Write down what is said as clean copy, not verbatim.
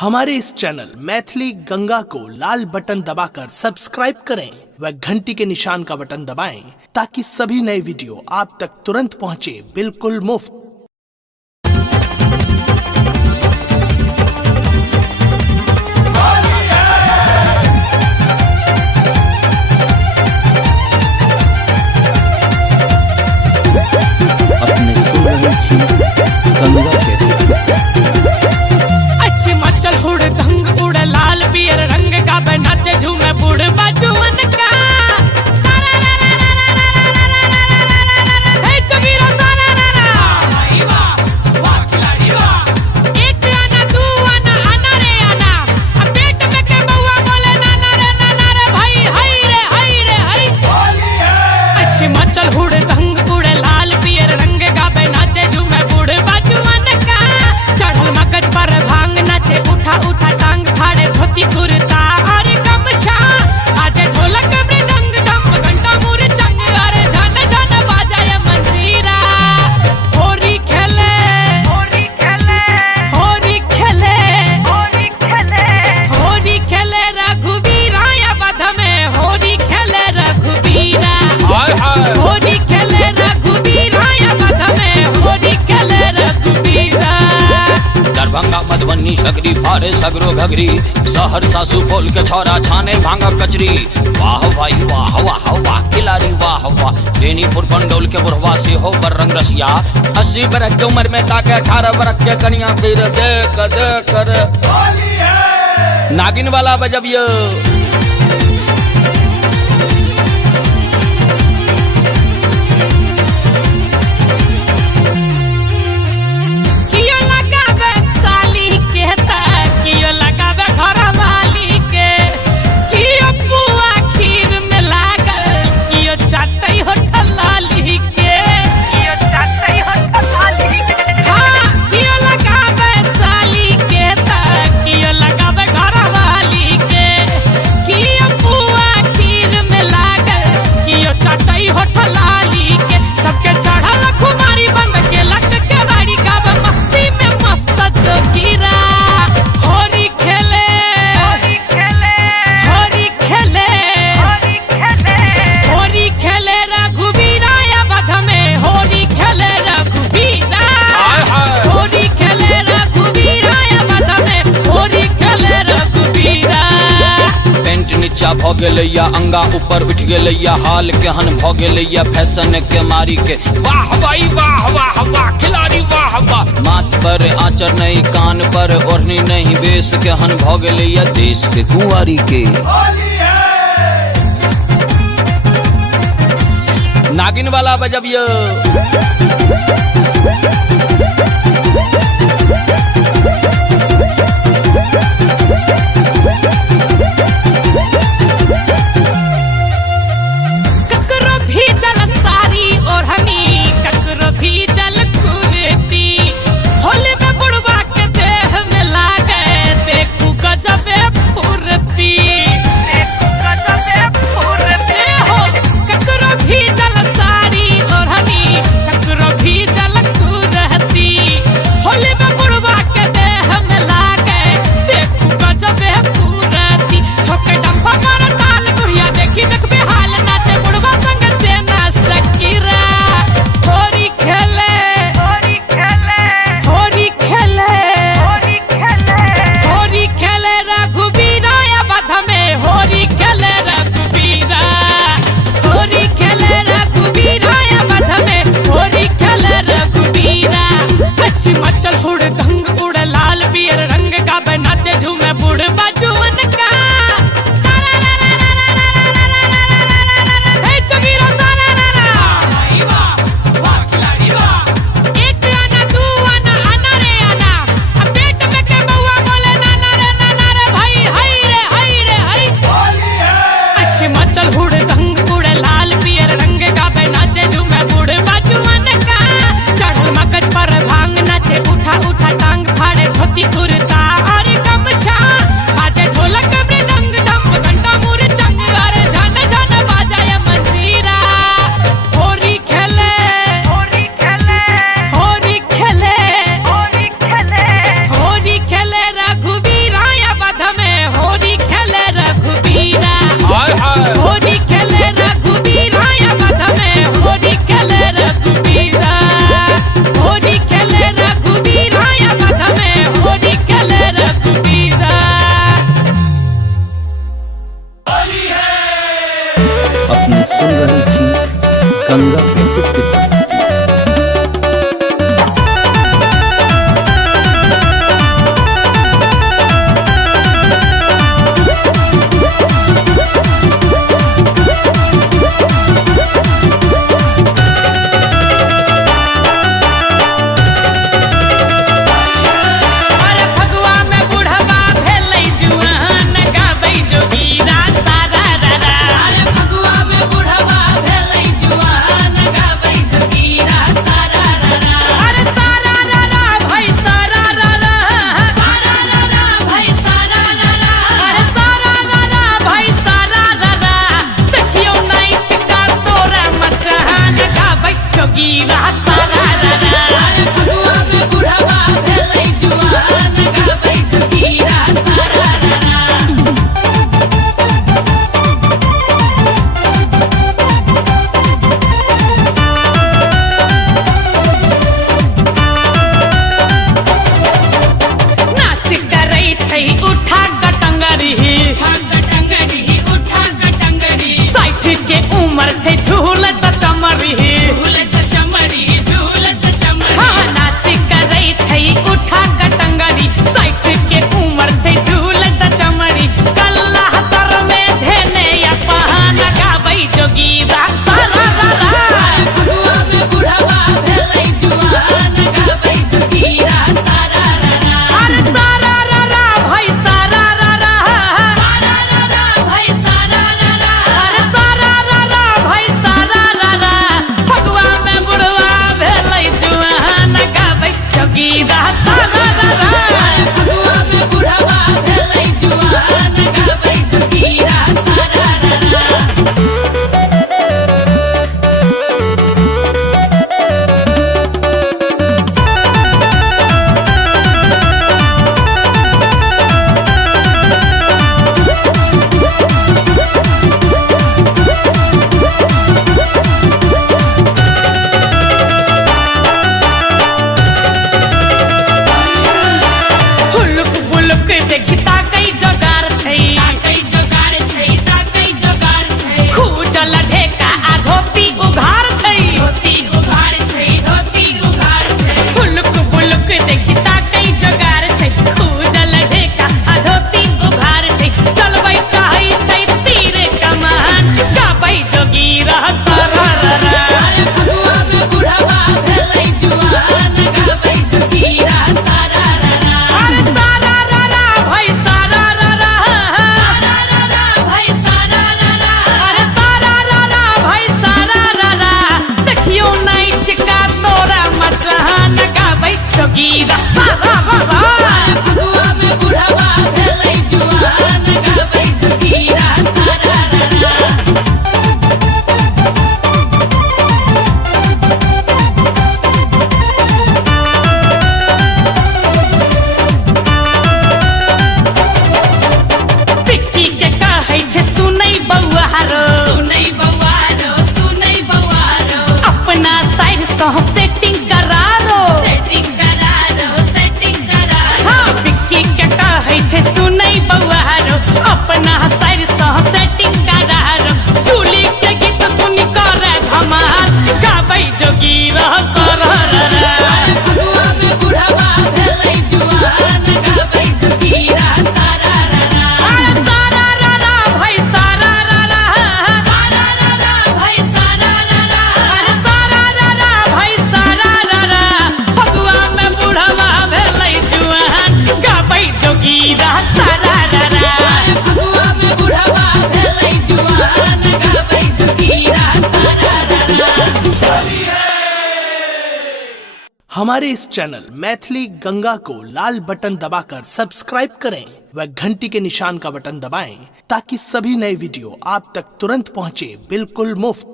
हमारे इस चैनल मैथिली गंगा को लाल बटन दबाकर सब्सक्राइब करें व घंटी के निशान का बटन दबाएं ताकि सभी नए वीडियो आप तक तुरंत पहुंचे बिल्कुल मुफ्त। अच्छी मचल उड़ ढंग उड़ लाल पियर रंग का नाचे झूमे बूढ़ बाजुअन का एक आना दू आना आना रे आना अब पेट में के बउआ बोले नाना रे भाई हाय रे हाय अच्छी मचल उड़ ढंग उड़ लाल पियर रंग का नाचे झूमे बूढ़ बाजुअन का चढ़ल मगज पर भांग नाचे उठा उठा टांग फाड़े धोती कुर्ता और गमछा आजे ढोलक मृदंग डम घंटा मुर चंग अरे जान जान बाजाए मंजीरा होरी खेले होरी खेले होरी खेले होरी खेले होरी खेले रघुवीरा या बध में होरी खेले रघुवीरा होरी खेले रघुवीरा या बध में होरी खेले रघुवीरा। दरभंगा मधुबनी सकरी फारे सगरो घगरी सहरसा सुपौल के छोरा छाने भांगा कचरी वाह भाई वाह वाह वाह खिलाड़ी वाह वाह बेनीपुर पंडोल के बुढ़वा से हो बरंग रसिया 80 बरस की उम्र में ताके 18 बरस के कनिया फिर देख कर नागिन वाला बजबियो भ गेलैया अंगा ऊपर उठ गेलैया हाल केहन भ गेलैया फैशन के मारी के वाह भाई वाह वाह वाह खिलाड़ी वाह वाह माथ पर आंचर नहीं कान पर ओढ़नी नहीं बेस केहन भ गेलैया देश के कुंवारी के नागिन वाला बजबियो ककरो भी जल सारी ओढ़नी ककरो भी जल देखी ताकई जोगार छै खूजल ढेका आ धोती उघार छै हुलुक बुलुक देखी ताकई जोगार छै खूजल ढेका आ धोती उघार छै चलबै चाहै छै तीर कमान गाबै जोगीरा सरररा अरे फगुआ में बुढ़वा भेलै जुआन गाबै जोगीरा सरररा अरे सरररा भाई सरररा भाई सरररा अरे सरररा भाई सरररा देखियो नाइच का तोरा मचान गाबै जोगीरा सरररा अरे फगुआ में बुढ़वा भेलै जुआन गाबै जोगीरा सरररा पिक्की के कहै छै सुनै बौआरो अपना साइड सँ सेटिंग करारो हाँ पिक्की के कहै छै सुनै बौआरो अपना साइड सँ सेटिंग करारो चूली के गीत सुनि करे धमाल गाबै जोगीरा सरररा अरे फगुआ में बुढ़वा भेलै जुआन गाबै जोगीरा सरररा अरे सरररा भाई सरररा भाई सरररा अरे सरररा भाई सरररा फगुआ में बुढ़वा भेलै जुआन गाबै जोगीरा सरररा अरे फगुआ में बुढ़वा भेलै जुआन गाबै जोगीरा सरररा हमारे इस चैनल मैथिली गंगा को लाल बटन दबाकर सब्सक्राइब करें व घंटी के निशान का बटन दबाएं ताकि सभी नए वीडियो आप तक तुरंत पहुंचे बिल्कुल मुफ्त।